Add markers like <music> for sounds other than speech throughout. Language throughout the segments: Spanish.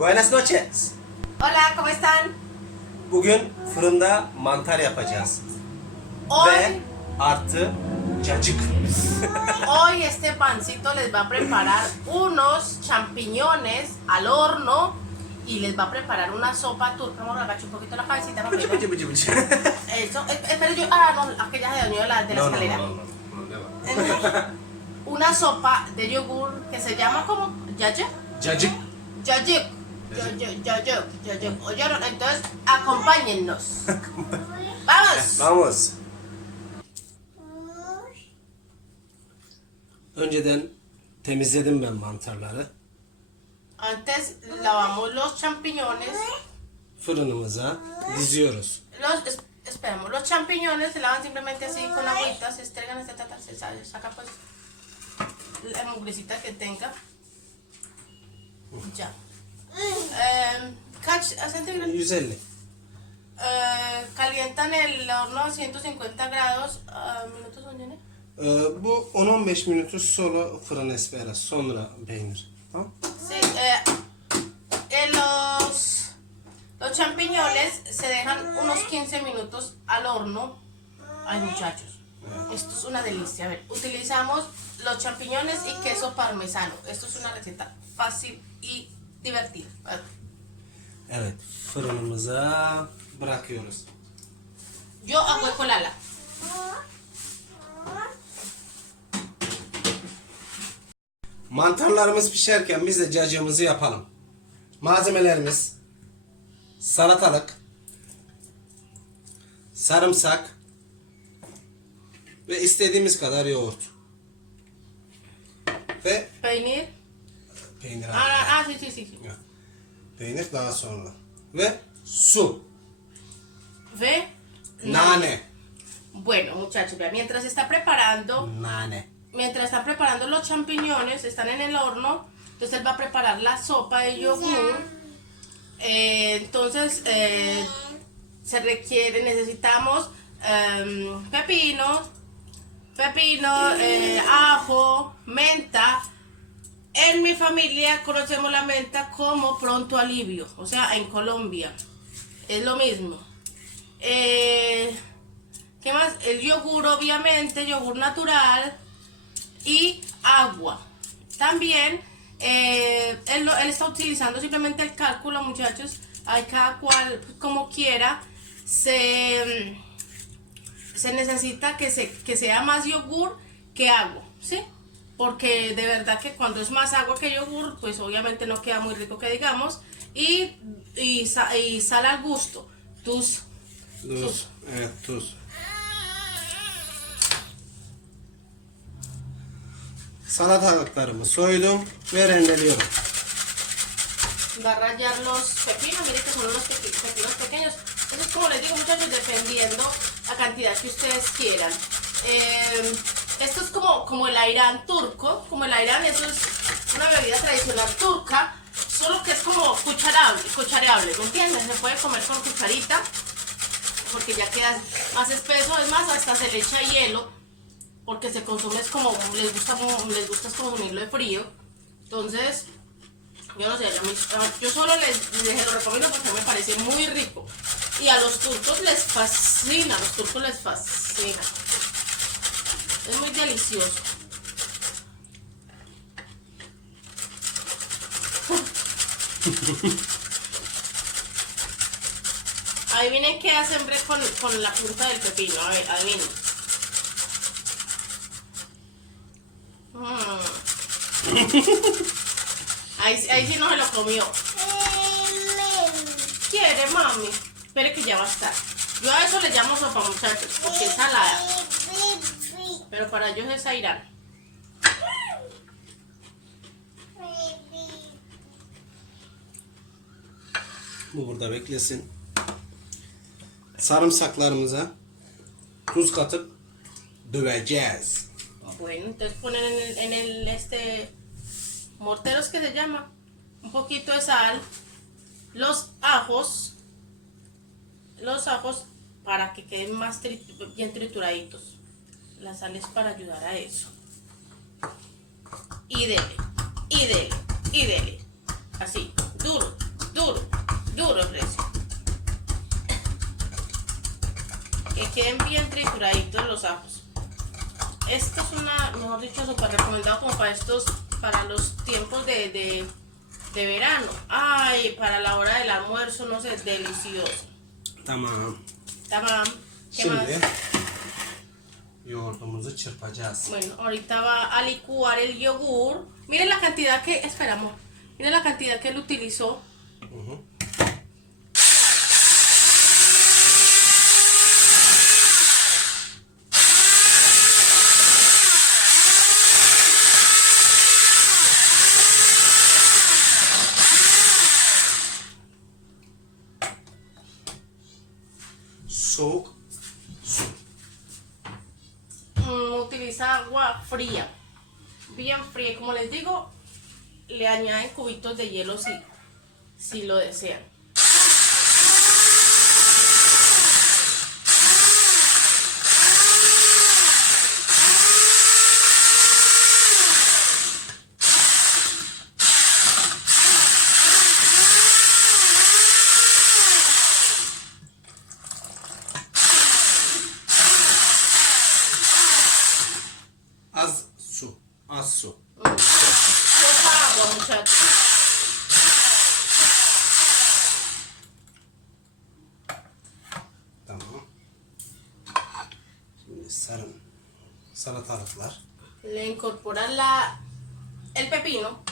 Buenas noches. Hola, ¿cómo están? Bugün fırında mantar yapacağız. Hoy, Ve artı cacık. <laughs> hoy este pancito les va a preparar unos champiñones al horno y les va a preparar una sopa turca. Vamos a agacho un poquito la cabecita. Bıcı papito. bıcı bıcı bıcı. Eso, eh, eh, pero yo, ah, no, aquella se dañó de la, de la No, no, escalera. no, no, no. Entonces, una sopa de yogur que se llama como yayık. Cacık. Yayık. Yayık, yayık, yayık. ¿Oyeron? Entonces, acompáñennos. <laughs> ¡Vamos! Vamos. Önceden temizledim ben mantarları. Antes lavamos los champiñones. Fırınımıza diziyoruz. Los, es- esperemos, los champiñones se lavan simplemente así con agüita, se estregan, se, trata- se sa- saca pues la mugrecita que tenga. Ya. Eh, kaç centígrados? 150. Eh, calientan el horno a 150 grados. ah, minutos son ne? Ee, bu 10-15 minutu sonra fırın espera. Sonra peynir. Tamam? Sí, eh, eh, los, los champiñones se dejan unos 15 minutos al horno. Ay, muchachos, esto es una delicia. A ver, utilizamos los champiñones y queso parmesano. Esto es una receta fácil divertida. Evet. Fırınımıza bırakıyoruz. Yo hago colala. Mantarlarımız pişerken biz de cacığımızı yapalım. Malzemelerimiz salatalık, sarımsak ve istediğimiz kadar yoğurt. Ve Peynir. Peynir sí, sí, sí. sí. Peynir daha sonra. Ve su, Ve. nane. Bueno, muchachos, vean, mientras está preparando Nane. mientras están preparando los champiñones, están en el horno, entonces él va a preparar la sopa de yogur. Eh, entonces, eh, se requiere, necesitamos em, pepino, pepino, eh, ajo, menta. En mi familia conocemos la menta como pronto alivio, o sea, en Colombia es lo mismo. Eh, ¿Qué más? El yogur, obviamente, yogur natural y agua. También eh, él, está utilizando simplemente el cálculo, muchachos. Hay cada cual pues, como quiera. Se, se necesita que, que sea más yogur que agua, ¿sí? Porque de verdad que cuando es más agua que yogur, pues obviamente no queda muy rico que digamos. Y, y, sa- y sal al gusto. Tus Tuz. Evet tuz. Salatalıklarımı soydum ve rendeliyorum. va a rallar los pepinos, mire que son unos pepi- pepinos pequeños. Eso es como les digo muchachos, dependiendo la cantidad que ustedes quieran. Eh, esto es como, como el airán turco, como el airán, eso es una bebida tradicional turca, solo que es como cucharable, cuchareable, ¿me entiendes? Se puede comer con cucharita, porque ya queda más espeso, es más, hasta se le echa hielo, porque se consume es como, les gusta, les gusta consumirlo de frío. Entonces, yo no sé, yo solo les, les lo recomiendo porque me parece muy rico. Y a los turcos les fascina, a los turcos les fascina. Es muy delicioso. <laughs> Adivinen qué hacen con, con la punta del pepino. A ver, adivinen. Mm. Ahí, ahí sí no se lo comió. ¿Quiere, mami? Espere que ya va a estar. Yo a eso le llamo sopa, muchachos, porque es salada. Pero para ellos es airán. Bu burada beklesin. Sarımsaklarımıza tuz katıp döveceğiz. Bueno, entonces ponen en el, en el este morteros que se llama un poquito de sal, los ajos, los ajos para que queden más tri- bien trituraditos. La sal es para ayudar a eso. Y dele, y dele, y dele. Así, duro, duro, duro, recio. Que queden bien trituraditos los ajos. Esta es una, mejor dicho, súper recomendada como para estos, para los tiempos de, de, verano. Ay, para la hora del almuerzo, no sé, delicioso. Tamam. Tamam. ¿Qué más? Yoğurdumuzu çırpacağız. Bueno, ahorita va a licuar el yogur. Miren la cantidad que, espera amor, miren la cantidad que él utilizó. Soğuk su. Mm, utiliza agua fría, bien fría. Como les digo, le añaden cubitos de hielo si, si lo desean. Az su. Az su. Poca agua, muchachos. Tamam. Şimdi sarın. Salatalıklar. Le incorporan la, el pepino.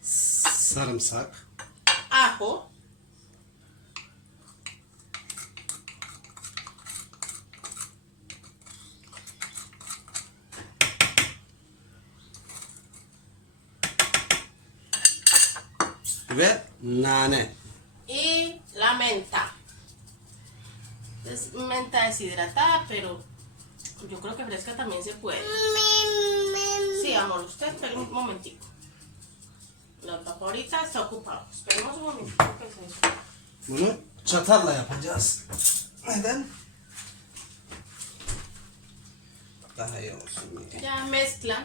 Sarımsak. ajo, Ve nane. y la menta. Es menta deshidratada, pero yo creo que fresca también se puede. Sí, amor, usted espere un momentico. No, papá ahorita está ocupado. Esperemos un momentito que se... Bunu çatalla yapacağız. Neden? Daha iyi olsun diye. Ya mezclan.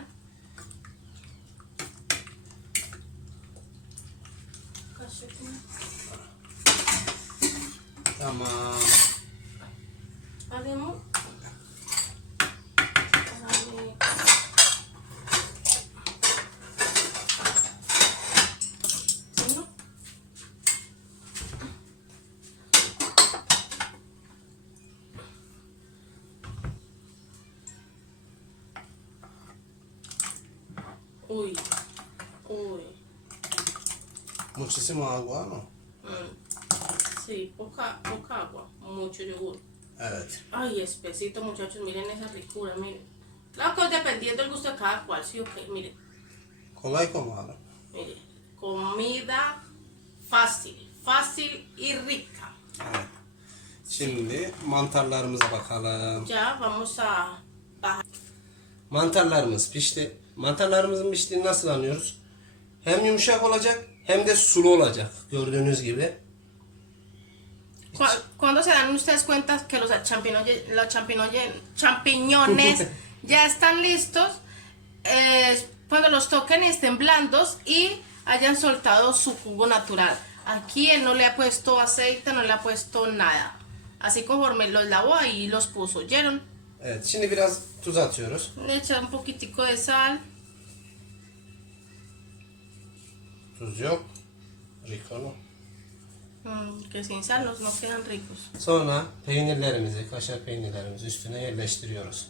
Tamam. Uy. Muchísimo agua, ¿no? Mm. Sí, poca, poca agua, mucho yogur. Evet. Ay, espesito, muchachos, miren esa ricura, miren. Claro que dependiendo del gusto de cada cual, sí, ok, miren. Kolay komalı. Miren, comida fácil, fácil y rica. Evet. Şimdi mantarlarımıza bakalım. Ya vamos a bajar. Mantarlarımız pişti. Mantarlarımızın piştiğini nasıl anlıyoruz? Hem yumuşak olacak hem de sulu olacak. Gördüğünüz gibi. Cu- Cuando se dan ustedes cuenta que los champiñones, los champiñones, champiñones <laughs> ya están listos, es cuando los toquen estén blandos y hayan soltado su jugo natural. Aquí él no le ha puesto aceite, no le ha puesto nada. Así conforme los lavó ahí los puso. ¿Oyeron? Evet. Şimdi biraz tuz atıyoruz. Le echa un poquitico de sal. Tuz yok. Rico'nu. Mm, que sin sal los no quedan ricos. Sonra peynirlerimizi, kaşar peynirlerimizi üstüne yerleştiriyoruz.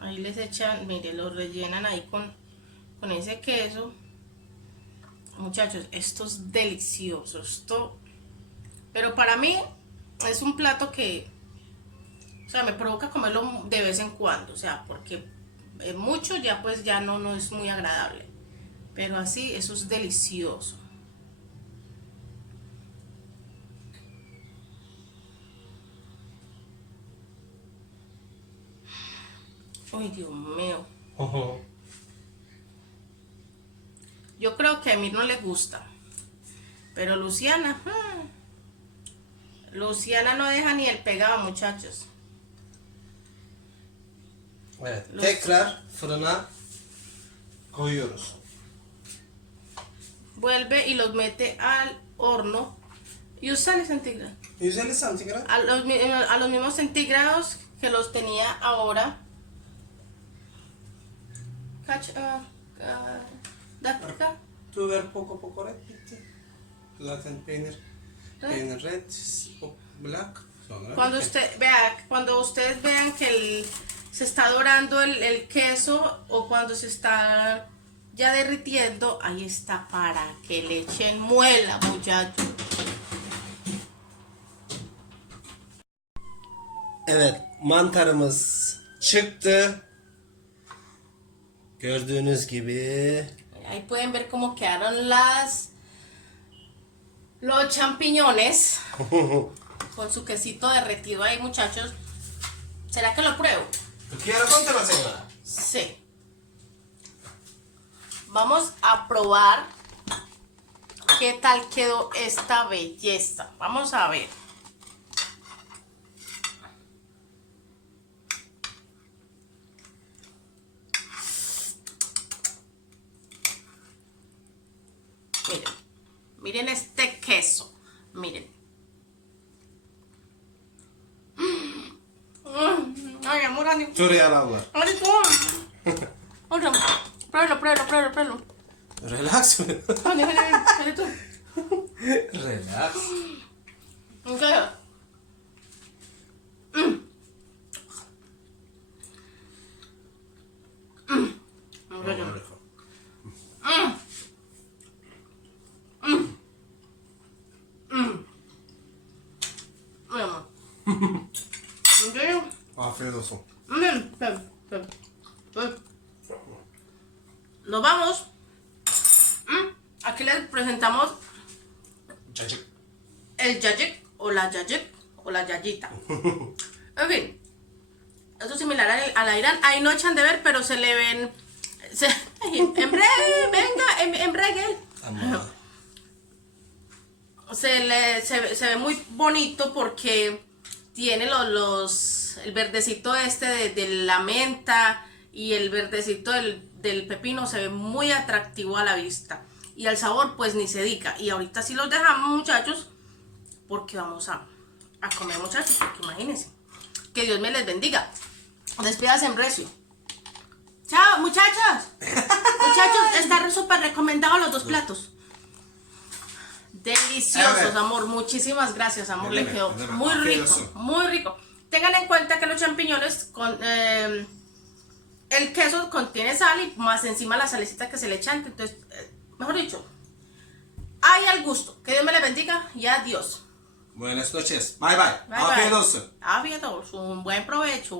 Ahí les echan, mire, los rellenan ahí con, con ese queso. Muchachos, esto es delicioso. Esto, pero para mí es un plato que, o sea, me provoca comerlo de vez en cuando. O sea, porque mucho ya pues ya no, no es muy agradable. Pero así, eso es delicioso. Uy, Dios mío. Yo creo que a mí no le gusta. Pero Luciana, hmm, Luciana no deja ni el pegado, muchachos. Evet. Los- Tekrar fırına koyuyoruz. Vuelve y los mete al horno. Y usa centígrados. 150 santigrat. A los, a los mismos centígrados que los tenía ahora. Kaç, ah, ah, dakika. Tu ver poco poco red bitti. Zaten peynir. Red. Black. Cuando usted vea, cuando ustedes vean que el- se está dorando el, el queso o cuando se está ya derritiendo, ahí está para que le echen muela, muchachos. Evet, mantarımız çıktı. Gördüğünüz gibi. Ahí pueden ver cómo quedaron las los champiñones <laughs> con su quesito derretido ahí, muchachos. ¿Será que lo pruebo? Quiero contar la señora. Sí. Vamos a probar qué tal quedó esta belleza. Vamos a ver. Miren, miren este queso. Miren. Mm. Ay, amor. Dur <laughs> Pruébalo, pruébalo, pruébalo, pruébalo. Relax. Hadi, hadi. Hadi tú. <laughs> Relax. ¿En serio? Mm. Mm. En serio. Mm. Mm. Mm. Ay, amor. ¿En serio? Afiyet olsun. Ven, ven, ven. Ven. Nos vamos. Mm, Aquí les presentamos Cacık. el yayik o la yayik o la yayita. <laughs> En fin, esto es similar al, al Irán. Ahí no echan de ver, pero se le ven. Se, <laughs> en breve, venga, en, en breve. Se, le, se, ve- se ve muy bonito porque tiene los, los el verdecito este de, de la menta y el verdecito del, del pepino se ve muy atractivo a la vista y al sabor pues ni se diga y ahorita sí los dejamos muchachos porque vamos a, a comer muchachos porque imagínense que Dios me les bendiga despídase en recio chao muchachos <laughs> muchachos está súper recomendado los dos platos Deliciosos, amor. Muchísimas gracias, amor. Le quedó muy rico, muy rico. Tengan en cuenta que los champiñones con eh, el queso contiene sal y más encima la salecita que se le echa. Entonces, eh, mejor dicho, hay al gusto. Que Dios me le bendiga y adiós. Buenas noches. Bye bye. Bye, Afiyet bye. olsun. Afiyet olsun. Buen provecho.